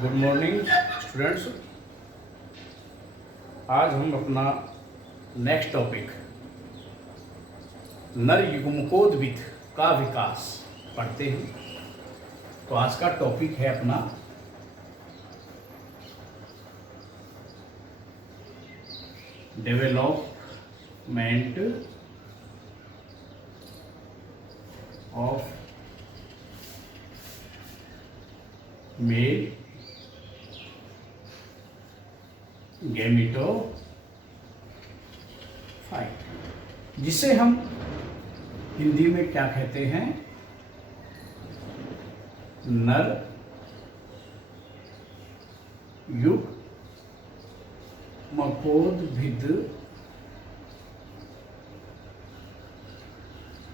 Good morning students. आज हम अपना नेक्स्ट टॉपिक नर युग्मकोद्भिद का विकास पढ़ते हैं। तो आज का टॉपिक है अपना डेवलपमेंट ऑफ मेल गैमेटोफाइट, जिसे हम हिंदी में क्या कहते हैं, नर युग्मकोद्भिद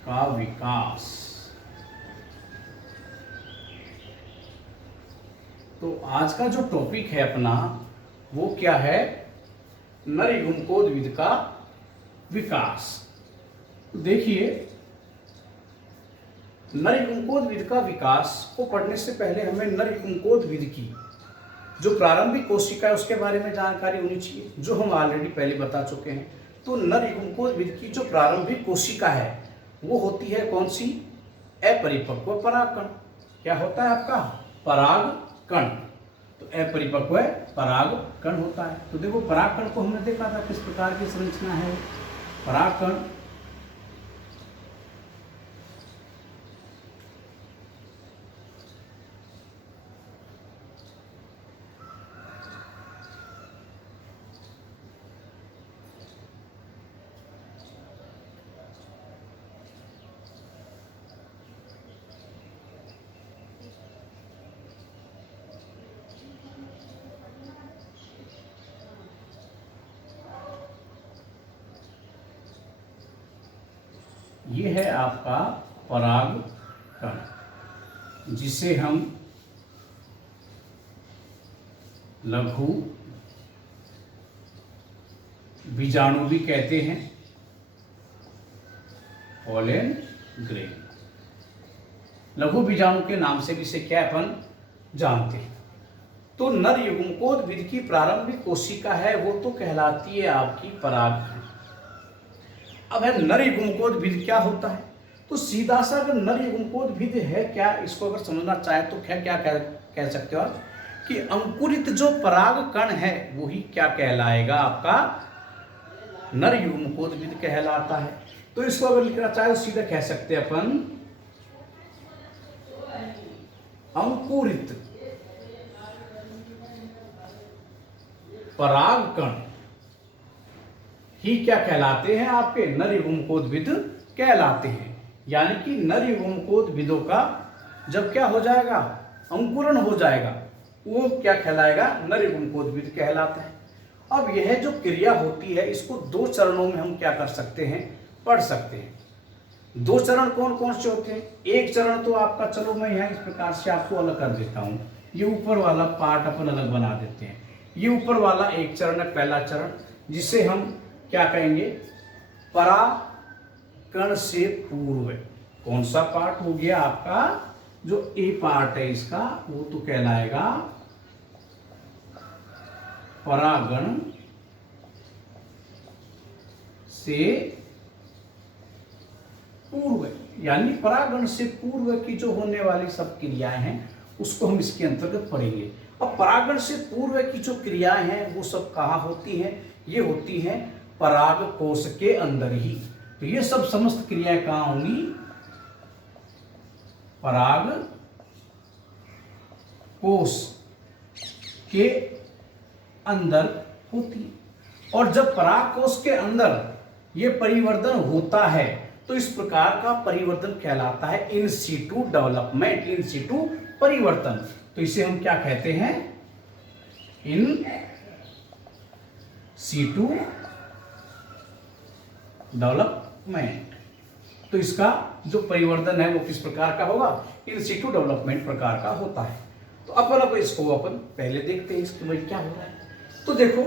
का विकास। तो आज का जो टॉपिक है अपना वो क्या है, नर युग्मकोद्भिद का विकास। तो देखिए, नर युग्मकोद्भिद का विकास को पढ़ने से पहले हमें नर युग्मकोद्भिद की जो प्रारंभिक कोशिका है उसके बारे में जानकारी होनी चाहिए, जो हम ऑलरेडी पहले बता चुके हैं। तो नर युग्मकोद्भिद की जो प्रारंभिक कोशिका है वो होती है कौन सी, अपरिपक्व परागकण। क्या होता है आपका, परागकण। तो अपरिपक्व परागकण होता है। तो देखो, परागकण को हमने देखा था किस प्रकार की संरचना है। परागकण ये है आपका परागकण, जिसे हम लघु बीजाणु भी कहते हैं, पोलन ग्रेन। लघु बीजाणु के नाम से भी इसे क्या अपन जानते हैं। तो नर युग्मकोद्भिद की प्रारंभिक कोशिका है वो तो कहलाती है आपकी परागकण। अब है नर युग्मकोद्भिद क्या होता है। तो सीधा सा अगर नर युग्मकोद्भिद है क्या, इसको अगर समझना चाहे तो क्या कह सकते हो आप कि अंकुरित जो परागकण है वही क्या कहलाएगा, आपका नर युग्मकोद्भिद कहलाता है। तो इसको अगर लिखना चाहे तो सीधा कह सकते हैं अपन अंकुरित परागकण ही क्या कहलाते हैं, आपके नर युग्मकोद्भिद कहलाते हैं। यानी कि नर युग्मकोद्भिदों का जब क्या हो जाएगा, अंकुरण हो जाएगा, वो क्या कहलाएगा, नर युग्मकोद्भिद कहलाता है। अब यह जो क्रिया होती है इसको दो चरणों में हम क्या कर सकते हैं, पढ़ सकते हैं। दो चरण कौन कौन से होते हैं। एक चरण तो आपका, चलो मैं यहाँ इस प्रकार से आपको अलग कर देता हूँ। ये ऊपर वाला पार्ट अपन अलग बना देते हैं। ये ऊपर वाला एक चरण है, पहला चरण, जिसे हम क्या कहेंगे, परागकण से पूर्व। कौन सा पार्ट हो गया आपका, जो ए पार्ट है इसका, वो तो कहलाएगा परागण से पूर्व। यानी परागण से पूर्व की जो होने वाली सब क्रियाएं हैं उसको हम इसके अंतर्गत पढ़ेंगे। अब परागण से पूर्व की जो क्रियाएं हैं वो सब कहाँ होती हैं, ये होती हैं पराग कोश के अंदर ही। तो ये सब समस्त क्रियाएं कहाँ होंगी, पराग कोश के अंदर होती है। और जब पराग कोश के अंदर ये परिवर्तन होता है तो इस प्रकार का परिवर्तन कहलाता है in situ development, in situ परिवर्तन। तो इसे हम क्या कहते हैं, इन सीटू डेवलपमेंट। तो इसका जो परिवर्तन है वो किस प्रकार का होगा, इन सीटू डेवलपमेंट प्रकार का होता है। तो अपन इसको अपन पहले देखते हैं इसके भाई क्या हो रहा है। तो देखो,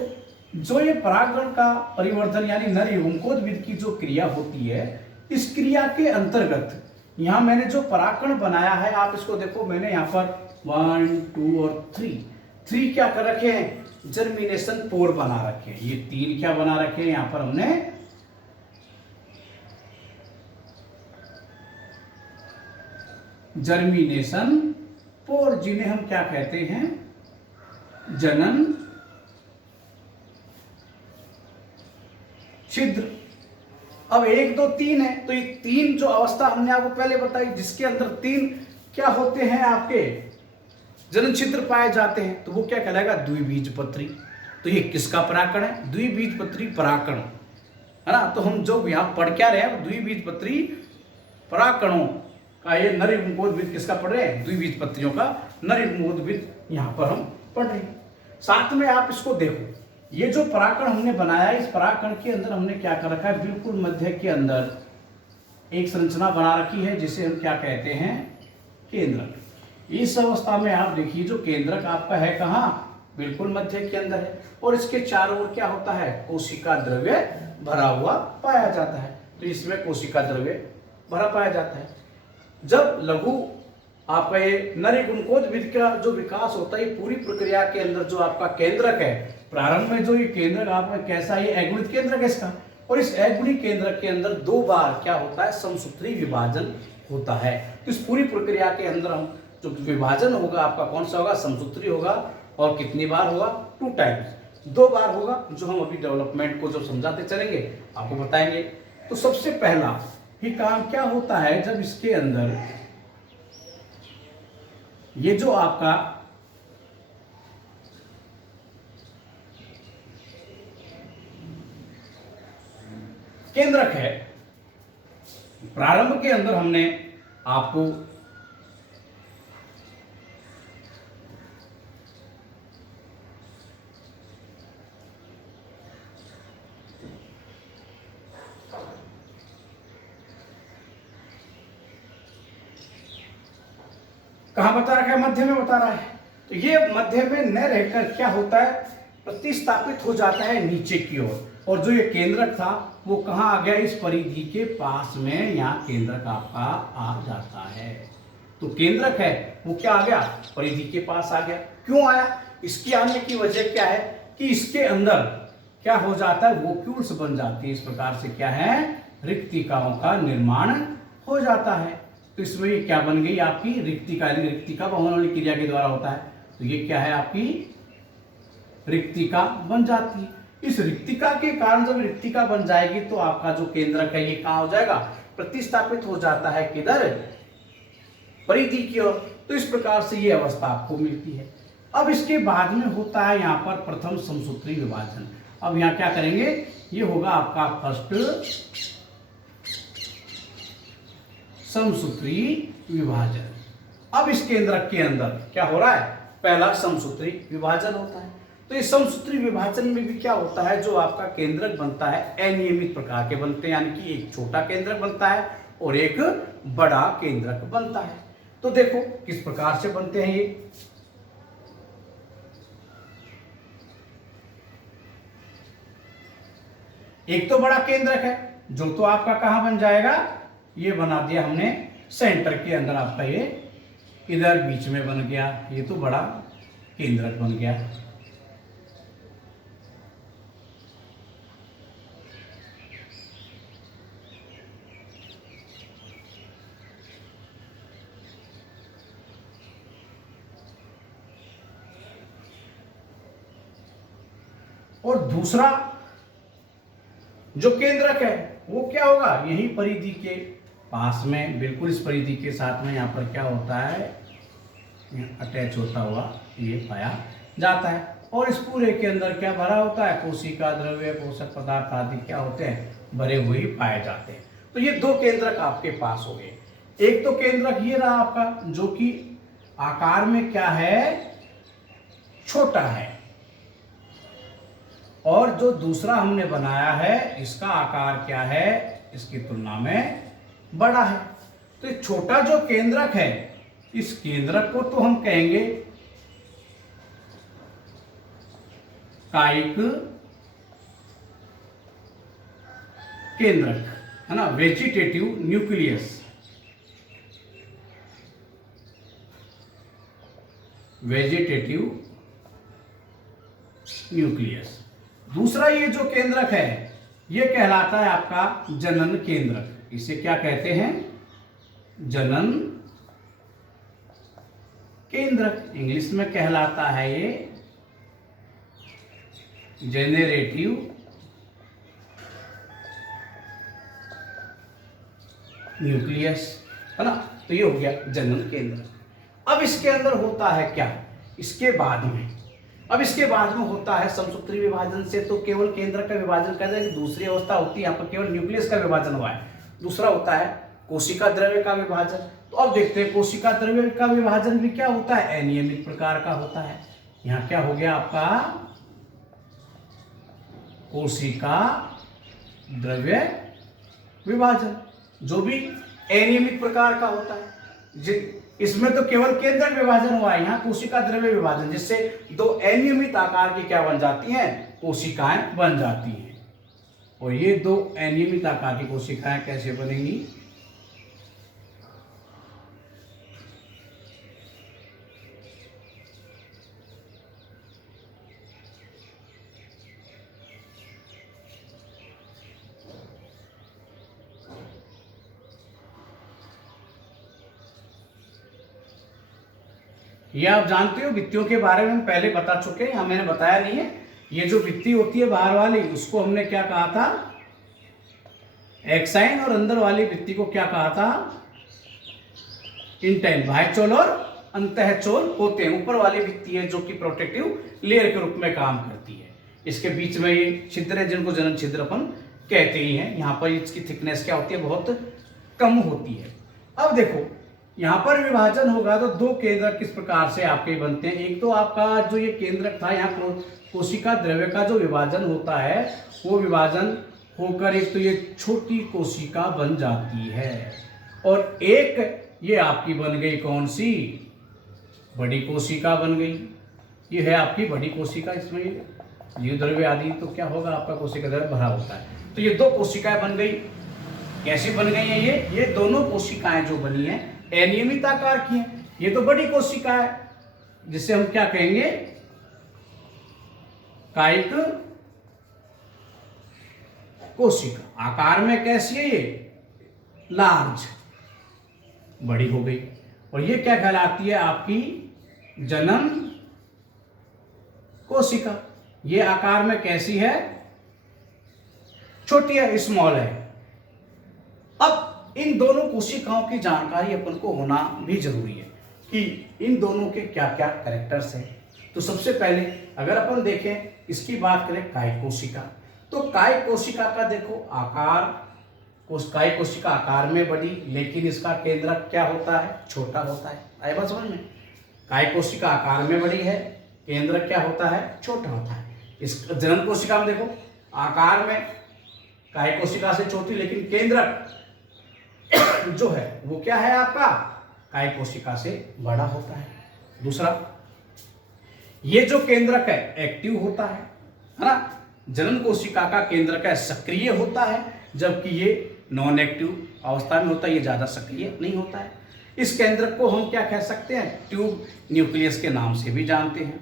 जो ये परागकण का परिवर्तन यानी नर युग्मकोद्भिद की जो क्रिया होती है, इस क्रिया के अंतर्गत यहाँ मैंने जो परागकण बनाया है, आप इसको देखो, मैंने यहाँ पर 1 2 और 3 3 क्या कर रखे हैं, जर्मिनेशन पोर बना रखे हैं। ये 3 क्या बना रखे हैं यहां पर हमने, जर्मिनेशन पोर, जिन्हें हम क्या कहते हैं, जनन छिद्र। अब 1 2 3 है, तो ये 3 जो अवस्था हमने आपको पहले बताई, जिसके अंदर 3 क्या होते हैं, आपके जनन छिद्र पाए जाते हैं, तो वो क्या कहलाएगा, द्विबीजपत्री। तो ये किसका परागकण है, द्विबीजपत्री परागकण, है ना। तो हम जो यहां पढ़ क्या रहे हैं, द्विबीजपत्री परागकणों का ये नर युग्मकोद्भिद किसका पढ़ रहे हैं, द्विबीजपत्रियों का नर युग्मकोद्भिद यहां पर हम पढ़ रहे हैं। साथ में आप इसको देखो, ये जो परागकण हमने बनाया, इस परागकण के अंदर हमने क्या कर रखा है, बिल्कुल मध्य के अंदर एक संरचना बना रखी है, जिसे हम क्या कहते हैं, केंद्रक। इस अवस्था में आप देखिए, जो केंद्रक आपका है कहाँ, बिल्कुल मध्य के अंदर है, और इसके चारों ओर क्या होता है, कोशिका द्रव्य भरा हुआ पाया जाता है। तो इसमें कोशिका द्रव्य भरा पाया जाता है। जब लघु आपका ये नर युग्मकोद्भिद का जो विकास होता है, ये पूरी प्रक्रिया के अंदर जो आपका केंद्रक है, प्रारंभ में जो ये केंद्रक आपका कैसा, ये अगुणित केंद्रक है इसका, और इस अगुणित केंद्रक के अंदर 2 बार क्या होता है, समसूत्री विभाजन होता है। तो इस पूरी प्रक्रिया के अंदर हम जो विभाजन होगा आपका कौन सा होगा, समसूत्री होगा, और कितनी बार होगा, 2 टाइम्स, 2 बार होगा, जो हम अभी डेवलपमेंट को जब समझाते चलेंगे आपको बताएंगे। तो सबसे पहला ही काम क्या होता है, जब इसके अंदर ये जो आपका केंद्रक है, प्रारंभ के अंदर हमने आपको कहां बता रखा है, मध्य में बता रहा है। तो ये मध्य में न रहकर क्या होता है, प्रतिस्थापित हो जाता है नीचे की ओर, और जो ये केंद्रक था वो कहां आ गया, इस परिधि के पास में, यहाँ केंद्रक आपका आ जाता है। तो केंद्रक है वो क्या आ गया, परिधि के पास आ गया। क्यों आया, इसकी आने की वजह क्या है, कि इसके अंदर क्या हो जाता है, वोक्यूल्स बन जाती है। इस प्रकार से क्या है, रिक्तिकाओं का निर्माण हो जाता है। तो इसमें ये क्या बन गई, आपकी रिक्तिका। रिक्तिका वहन वाली क्रिया के द्वारा होता है, तो ये क्या है, आपकी रिक्तिका बन जाती है। इस रिक्तिका के कारण जब रिक्तिका बन जाएगी, तो आपका जो केंद्रक है ये कहां हो जाएगा, प्रतिस्थापित हो जाता है, किधर, परिधि की ओर। तो इस प्रकार से ये अवस्था आपको मिलती है। अब इसके बाद में होता है यहाँ पर प्रथम समसूत्री विभाजन। अब यहाँ क्या करेंगे, ये होगा आपका फर्स्ट समसूत्री विभाजन। अब इस केंद्रक के अंदर क्या हो रहा है, पहला समसूत्री विभाजन होता है। तो इस समसूत्री विभाजन में भी क्या होता है, जो आपका केंद्रक बनता है अनियमित प्रकार के बनते हैं, यानी कि एक छोटा केंद्रक बनता है और एक बड़ा केंद्रक बनता है। तो देखो किस प्रकार से बनते हैं ये। एक तो बड़ा केंद्रक है, जो तो आपका कहां बन जाएगा, ये बना दिया हमने सेंटर के अंदर, आपका ये इधर बीच में बन गया, ये तो बड़ा केंद्रक बन गया। और दूसरा जो केंद्रक है वो क्या होगा, यही परिधि के पास में, बिल्कुल इस परिधि के साथ में यहाँ पर क्या होता है, अटैच होता हुआ ये पाया जाता है। और इस पूरे के अंदर क्या भरा होता है, कोशिका द्रव्य, पोषक पदार्थ आदि क्या होते हैं, भरे हुए पाए जाते हैं। तो ये 2 केंद्रक आपके पास हो गए। एक तो केंद्रक ये रहा आपका, जो कि आकार में क्या है, छोटा है, और जो दूसरा हमने बनाया है इसका आकार क्या है, इसकी तुलना में बड़ा है। तो छोटा जो केंद्रक है, इस केंद्रक को तो हम कहेंगे कायिक केंद्रक, है ना, वेजिटेटिव न्यूक्लियस, वेजिटेटिव न्यूक्लियस। दूसरा ये जो केंद्रक है ये कहलाता है आपका जनन केंद्रक। इसे क्या कहते हैं? जनन केंद्रक। इंग्लिश में कहलाता है ये जेनरेटिव न्यूक्लियस, है ना। तो ये हो गया जनन केंद्र। अब इसके अंदर होता है क्या? इसके बाद में होता है समसूत्री विभाजन से तो केवल केंद्र का विभाजन कर रहे हैं। दूसरी अवस्था होती है यहाँ पर केवल न्यूक्लियस का विभाजन हुआ है। दूसरा होता है कोशिका द्रव्य का विभाजन। तो अब देखते हैं कोशिका द्रव्य का विभाजन भी क्या होता है? अनियमित प्रकार का होता है। यहाँ क्या हो गया आपका? कोशिका द्रव्य विभाजन जो भी अनियमित प्रकार का होता है। इसमें तो केवल केंद्रक विभाजन हुआ है, यहाँ कोशिका द्रव्य विभाजन, जिससे दो अनियमित आकार की क्या बन जाती हैं? कोशिकाएं बन जाती हैं। और ये दो अनियमित आकार की कोशिकाएं कैसे बनेंगी? ये आप जानते हो भित्तियों के बारे में हम पहले बता चुके हैं, मैंने बताया नहीं है। ये जो भित्ति होती है बाहर वाली, उसको हमने क्या कहा था? एक्साइन। और अंदर वाली भित्ति को क्या कहा था? इंटाइन। बाह्यचोल और अंतःचोल होते हैं। ऊपर वाली भित्ति है जो कि प्रोटेक्टिव लेयर के रूप में काम करती है। इसके बीच में ये छिद्र है जिनको जनन छिद्र अपन कहते ही हैं। यहाँ पर इसकी थिकनेस क्या होती है? बहुत कम होती है। अब देखो यहाँ पर विभाजन होगा तो दो केंद्रक किस प्रकार से आपके बनते हैं। एक तो आपका जो ये केंद्रक था, यहाँ कोशिका द्रव्य का जो विभाजन होता है वो विभाजन होकर एक तो ये छोटी कोशिका बन जाती है, और एक ये आपकी बन गई कौन सी? बड़ी कोशिका बन गई। ये है आपकी बड़ी कोशिका। इसमें ये द्रव्य आदि तो क्या होगा? आपका कोशिका द्रव्य भरा होता है। तो ये दो कोशिकाएं बन गई। कैसी बन गई है? ये दोनों कोशिकाएं जो बनी है अनियमित आकार की है। ये तो बड़ी कोशिका है जिसे हम क्या कहेंगे? कायिक कोशिका। आकार में कैसी है? ये लार्ज, बड़ी हो गई। और ये क्या कहलाती है? आपकी जनन कोशिका। ये आकार में कैसी है? छोटी है, स्मॉल है। अब इन दोनों कोशिकाओं की जानकारी अपन को होना भी जरूरी है कि इन दोनों के क्या क्या कैरेक्टर्स हैं। तो सबसे पहले अगर अपन देखें, इसकी बात करें कायिक कोशिका, तो कायिक कोशिका का देखो आकार, कायिक कोशिका आकार में बड़ी, लेकिन इसका केंद्रक क्या होता है? छोटा होता है। आए बात समझ में? कायिक कोशिका आकार में बड़ी है, केंद्रक क्या होता है? छोटा होता है। इस जनन कोशिका में देखो आकार में कायिक कोशिका से छोटी, लेकिन केंद्रक जो है वो क्या है आपका? कायिक कोशिका से बड़ा होता है। दूसरा, ये जो केंद्रक है एक्टिव होता है ना। जनन कोशिका का केंद्रक है सक्रिय होता है, जबकि ये नॉन एक्टिव अवस्था में होता है, ये ज्यादा सक्रिय नहीं होता है। इस केंद्रक को हम क्या कह सकते हैं? ट्यूब न्यूक्लियस के नाम से भी जानते हैं।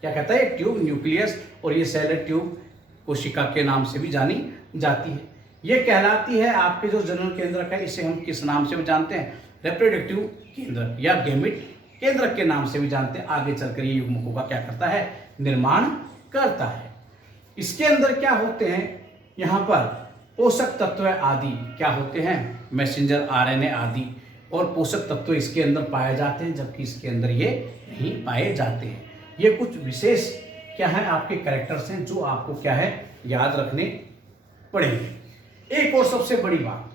क्या कहता है? Tube nucleus. और ये सेल ट्यूब कोशिका के नाम से भी जानी जाती है। ये कहलाती है आपके जो जनन केंद्रक है, इसे हम किस नाम से भी जानते हैं? रिप्रोडक्टिव केंद्रक या गैमेट केंद्रक के नाम से भी जानते हैं। आगे चलकर ये युग्मकों का क्या करता है? निर्माण करता है। इसके अंदर क्या होते हैं? यहाँ पर पोषक तत्व आदि क्या होते हैं? मैसेंजर आरएनए आदि और पोषक तत्व इसके अंदर पाए जाते हैं, जबकि इसके अंदर ये नहीं पाए जाते हैं। ये कुछ विशेष क्या है आपके कैरेक्टर्स हैं जो आपको क्या है याद रखने पड़ेंगे। एक और सबसे बड़ी बात,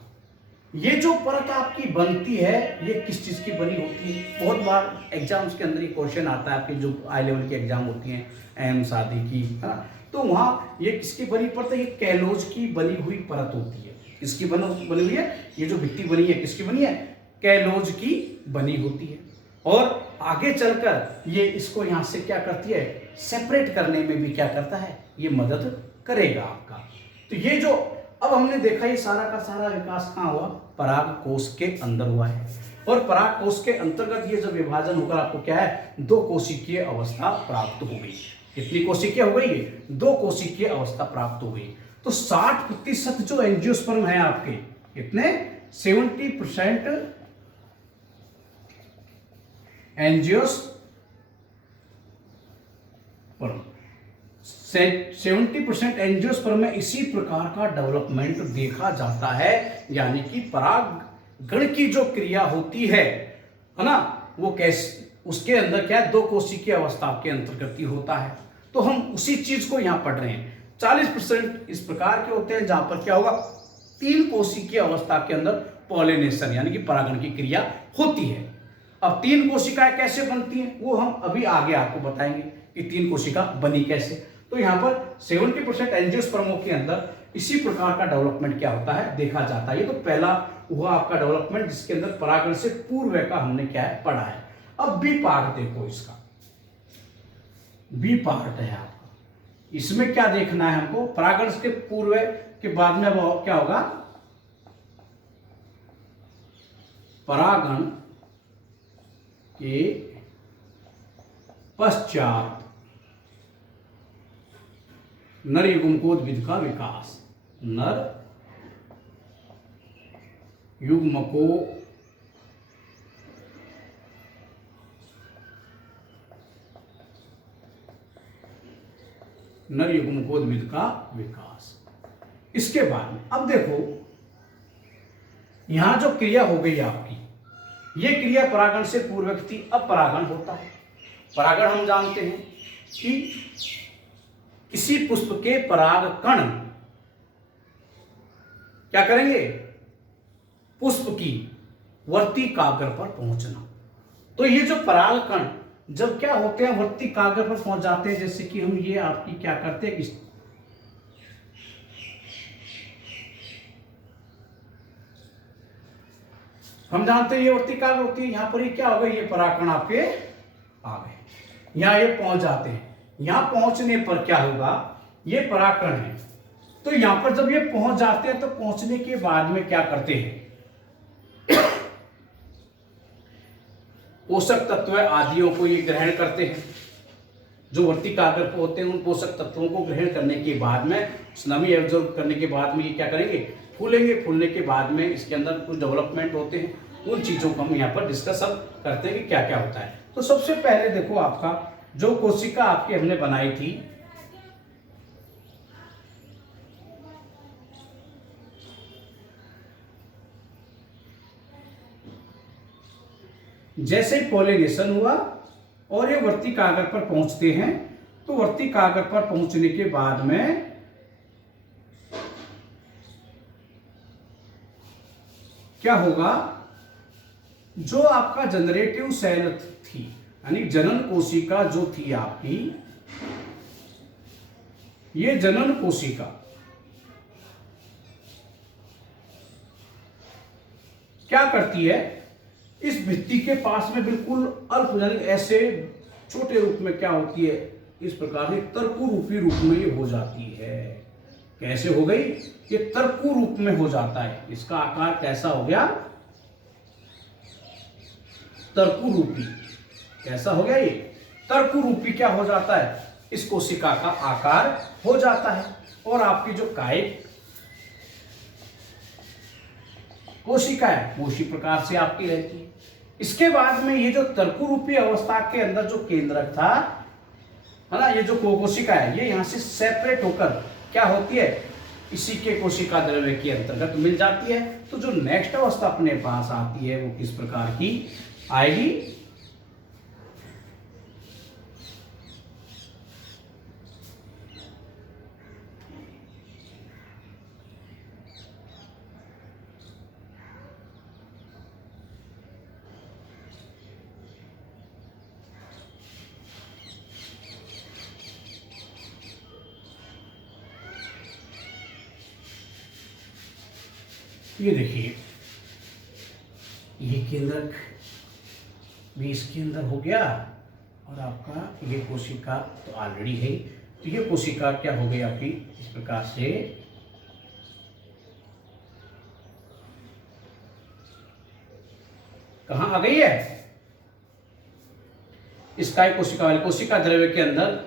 ये जो परत आपकी बनती है ये किस चीज की बनी होती है? बहुत बार एग्जाम्स के अंदर ये क्वेश्चन आता है, आपके जो हाई लेवल की एग्जाम होती हैं एम्स आदि की, है ना, तो वहाँ ये किसकी बनी परत है? ये कैलोज की बनी हुई परत होती है। किसकी बनी हुई है? ये जो भित्ति बनी है किसकी बनी है? कैलोज की बनी होती है। और आगे चलकर ये इसको यहाँ से क्या करती है? सेपरेट करने में भी क्या करता है? ये मदद करेगा आपका। तो ये जो अब हमने देखा ये सारा का सारा विकास कहाँ हुआ? पराग कोश के अंदर हुआ है। और पराग कोश के अंतर्गत ये जब विभाजन होकर आपको क्या है? दो कोशिकीय अवस्था प्राप्त हो गई। कितनी कोशिकीय हो गई है? 2 कोशिकीय अवस्था प्राप्त हो गई। तो 60% जो एंजियोस्पर्म है आपके, कितने? 70% एंजियोस्पर्म, 70% एंजियोस्पर्म में इसी प्रकार का डेवलपमेंट देखा जाता है। यानी कि परागण की जो क्रिया होती है ना, वो कैसे, उसके अंदर क्या है? 2 कोशिकीय अवस्था के अंतर्गत ही होता है। तो हम उसी चीज को यहां पढ़ रहे हैं। 40% इस प्रकार के होते हैं जहां पर क्या होगा? 3 कोशिकीय अवस्था के अंदर पॉलिनेशन यानी कि परागण की क्रिया होती है। अब 3 कोशिकाएं कैसे बनती हैं वो हम अभी आगे आपको बताएंगे कि 3 कोशिका बनी कैसे। तो यहाँ पर 70% एंजियोस्पर्मों के अंदर इसी प्रकार का डेवलपमेंट क्या होता है? देखा जाता है। ये तो पहला हुआ आपका डेवलपमेंट जिसके अंदर परागण से पूर्व का हमने क्या है? पढ़ा है। अब बी पार्ट देखो, इसका बी पार्ट है आपका। इसमें क्या देखना है हमको? परागण के पूर्व के बाद में अब क्या होगा? परागण के पश्चात नर युग्मकोद्भिद का विकास। नर युग्मको नर युग्मकोद्भिद का विकास। इसके बाद में अब देखो, यहां जो क्रिया हो गई आपकी, ये क्रिया परागण से पूर्व थी, अब परागण होता है। परागण हम जानते हैं कि किसी पुष्प के परागकण क्या करेंगे? पुष्प की वर्ती कागर पर पहुंचना। तो ये जो परागकण जब क्या होते हैं? वर्ती कागर पर पहुंच जाते हैं। जैसे कि हम ये आपकी क्या करते हैं कि हम जानते हैं ये वर्ती कागर होती है। यहां पर ये क्या होगा? ये परागकण आपके आ गए, यहां ये पहुंच जाते हैं। यहां पहुंचने पर क्या होगा? ये परागकण है। तो यहां पर जब ये पहुंच जाते हैं तो पहुंचने के बाद में क्या करते हैं? पोषक तत्व आदियों को ये ग्रहण करते हैं। जो वर्ती कागर पर होते हैं उन पोषक तत्वों को ग्रहण करने के बाद में, नमी एब्जॉर्ब करने के बाद में ये क्या करेंगे? फूलेंगे। फूलने के बाद में इसके अंदर कुछ डेवलपमेंट होते हैं। उन चीजों को हम यहाँ पर डिस्कस अब करते हैं कि क्या क्या होता है। तो सबसे पहले देखो, आपका जो कोशिका आपकी हमने बनाई थी, जैसे ही पॉलिनेशन हुआ और ये वर्ती कागर पर पहुंचते हैं, तो वर्ती कागर पर पहुंचने के बाद में क्या होगा? जो आपका जनरेटिव सेल थी, यानी जनन कोशिका जो थी आपकी, ये जनन कोशिका क्या करती है? इस भित्ति के पास में बिल्कुल अल्प यानी ऐसे छोटे रूप में क्या होती है? इस प्रकार से तरकु रूपी रूप में ये हो जाती है। कैसे हो गई? ये तरकु रूप में हो जाता है। इसका आकार कैसा हो गया? तरकु रूपी। कैसा हो गया? ये तरकु रूपी क्या हो जाता है? इस कोशिका का आकार हो जाता है। और आपकी जो कायिक कोशिका है वो उसी प्रकार से आपकी रहती है। इसके बाद में ये जो तरकु रूपी अवस्था के अंदर जो केंद्रक था, है ना, ये जो कोशिका है, ये यहां से सेपरेट होकर क्या होती है? इसी के कोशिका द्रव्य के अंतर्गत मिल जाती है। तो जो नेक्स्ट अवस्था अपने पास आती है वो किस प्रकार की आएगी? ये देखिए, ये केंद्रक भी इसके अंदर हो गया और आपका ये कोशिका तो ऑलरेडी है। तो ये कोशिका क्या हो गई आपकी? इस प्रकार से कहां आ गई है? इसका कोशिका वाले कोशिका द्रव्य के अंदर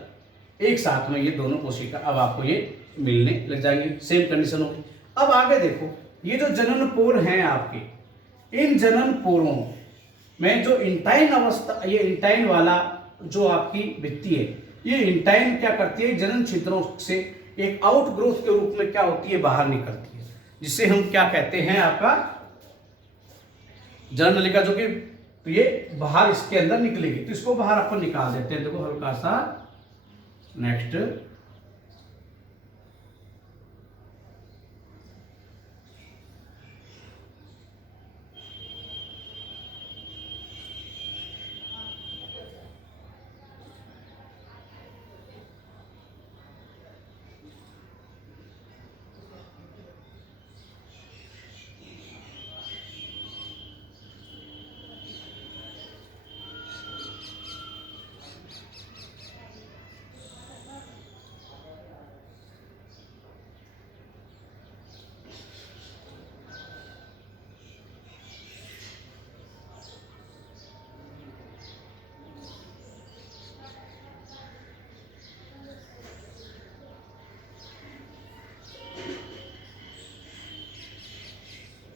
एक साथ में ये दोनों कोशिका अब आपको ये मिलने लग जाएंगे, सेम कंडीशन होगी। अब आगे देखो, ये जो जनन पोर हैं आपके, इन जनन पोरों में जो इंटाइन अवस्था, ये इंटाइन वाला जो आपकी भित्ति है, ये इंटाइन क्या करती है, जनन छिद्रों से एक आउटग्रोथ के रूप में क्या होती है, बाहर निकलती है, जिसे हम क्या कहते हैं, आपका जनन नलिका, जो कि ये बाहर इसके अंदर निकलेगी। तो इसको बाहर अपन निकाल देते हैं। देखो हल्का सा नेक्स्ट,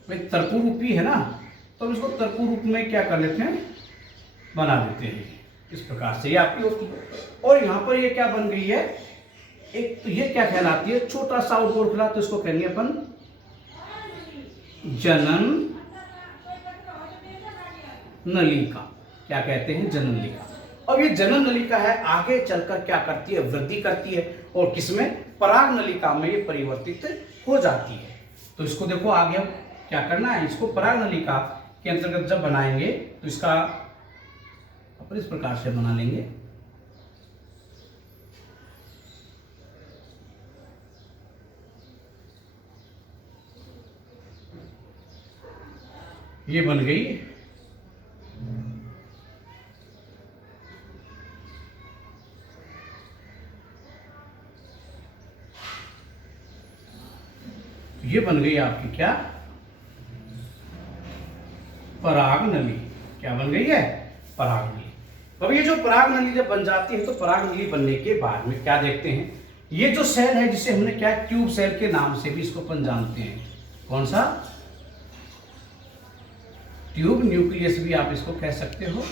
भाई तरकु रूपी है ना, तो हम इसको तरकु रूप में क्या कर लेते हैं, बना देते हैं। इस प्रकार से ये आपकी होती है। और यहाँ पर ये क्या बन गई है, एक तो ये क्या कहलाती है, छोटा सा आउटबोर्ड खुला, तो इसको कहेंगे अपन जनन नलिका। क्या कहते हैं, जनन नलिका। अब ये जनन नलिका है, आगे चलकर क्या करती है, वृद्धि करती है, और किसमें, पराग नलिका में ये परिवर्तित हो जाती है। तो इसको देखो आगे हम क्या करना है, इसको पराग नलिका के अंतर्गत जब बनाएंगे तो इसका अपन इस प्रकार से बना लेंगे। ये बन गई। ये बन गई आपकी क्या, पराग नली। क्या बन गई है, पराग नली। अब ये जो पराग नली जब बन जाती है, तो पराग नली बनने के बाद में क्या देखते हैं, ये जो सेल है जिसे हमने क्या, ट्यूब सेल के नाम से भी इसको अपन जानते हैं। कौन सा, ट्यूब न्यूक्लियस भी आप इसको कह सकते हो,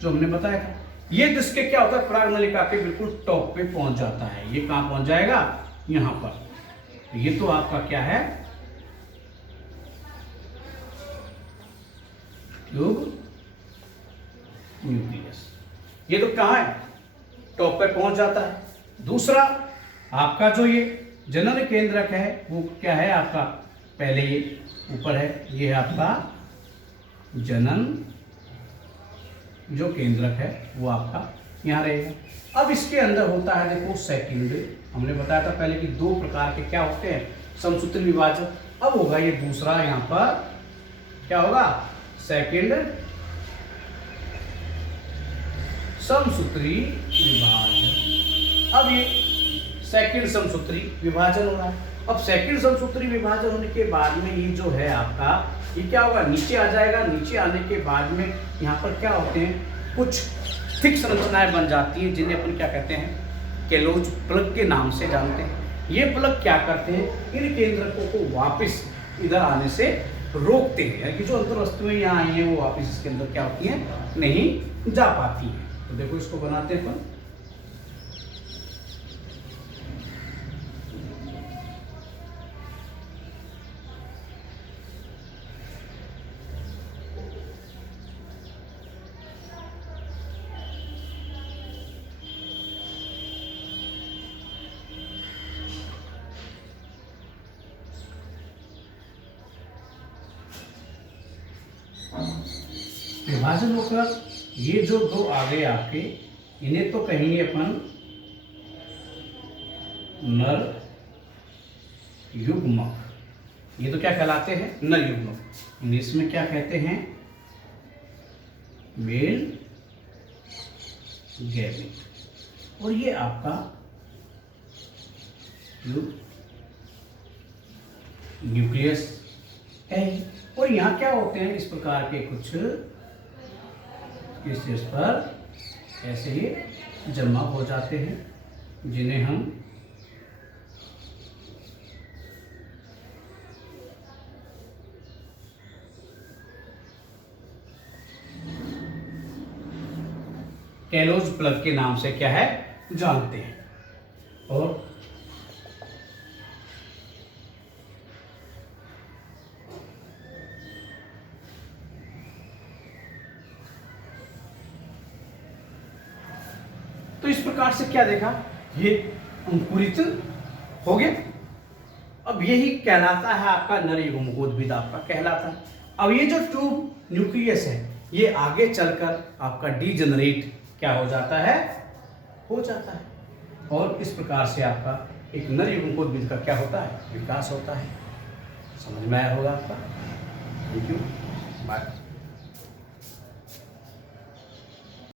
जो हमने बताया था। ये जिसके क्या होता है, पराग नलिका के बिल्कुल टॉप पे पहुंच जाता है। ये कहां पहुंच जाएगा, यहां पर। ये तो आपका क्या है, ट्यूब न्यूक्लियस। ये तो कहां है, टॉप पे पहुंच जाता है। दूसरा आपका जो ये जनन केंद्रक है, वो क्या है आपका, पहले ये ऊपर है, ये है आपका जनन जो केंद्रक है, वो आपका यहां रहेगा। अब इसके अंदर होता है देखो सेकंड, हमने बताया था पहले कि दो प्रकार के क्या होते हैं, समसूत्री विभाजन। अब होगा ये दूसरा, यहां पर क्या होगा, सेकंड समसूत्री विभाजन। अब ये सेकंड समसूत्री विभाजन हो रहा है। अब सेकंड समसूत्री विभाजन होने के बाद में ये जो है आपका, ये क्या होगा, नीचे आ जाएगा। नीचे आने के बाद में यहाँ पर क्या होते हैं, कुछ थिक संरचनाएं बन जाती हैं, जिन्हें अपन क्या कहते हैं, केलोज प्लग के नाम से जानते हैं। ये प्लग क्या करते हैं, इन केंद्रकों को वापस इधर आने से रोकते हैं, यानी कि जो अंतर वस्तुएं यहाँ आई हैं वो वापस इसके अंदर क्या होती हैं, नहीं जा पाती हैं। तो देखो इसको बनाते हैं अपन। विभाजन होकर ये जो दो आ गए आपके, इन्हें तो कहेंगे अपन नर युग्मक। ये तो क्या कहलाते हैं, नर युग्मक। इंग्लिश में क्या कहते हैं, मेल गैमेट। और ये आपका न्यूक्लियस है। और यहाँ क्या होते हैं, इस प्रकार के कुछ इस पर ऐसे ही जमा हो जाते हैं, जिन्हें हम कैलोज प्लग के नाम से क्या है जानते हैं। और तो इस प्रकार से क्या देखा, ये अंकुरित हो गया। अब यही कहलाता है आपका नर युग्मकोद्भिद आपका कहलाता है। अब ये जो ट्यूब न्यूक्लियस है ये आगे चलकर आपका डीजनरेट क्या हो जाता है, हो जाता है। और इस प्रकार से आपका एक नर युग्मकोद्भिद का क्या होता है, विकास होता है। समझ में आया होगा आपका। Thank you, bye.